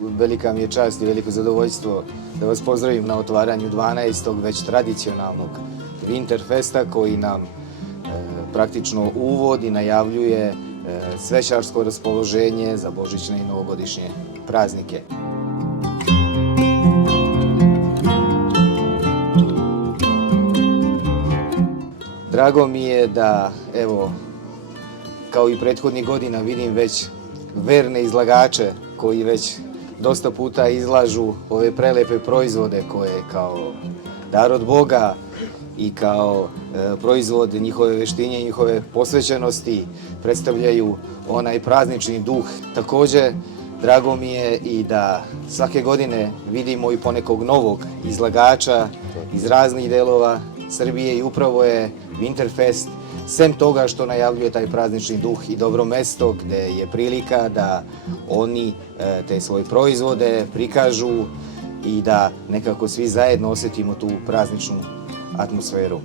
velika mi je čast i veliko zadovoljstvo da vas pozdravim na otvaranju 12. već tradicionalnog Winterfesta koji nam praktično uvod i najavljuje svečarsko raspoloženje za božićne i novogodišnje praznike. Drago mi je da, evo, kao i prethodnih godina vidim već verne izlagače koji već dosta puta izlažu ove prelepe proizvode koje kao dar od Boga i kao proizvod njihove veštinje i njihove posvećenosti predstavljaju onaj praznični duh. Također, drago mi je i da svake godine vidimo i ponekog novog izlagača iz raznih delova Srbije i upravo je Winterfest, sem toga što najavljuje taj praznični duh, i dobro mesto gde je prilika da oni te svoje proizvode prikažu i da nekako svi zajedno osetimo tu prazničnu atmosferu.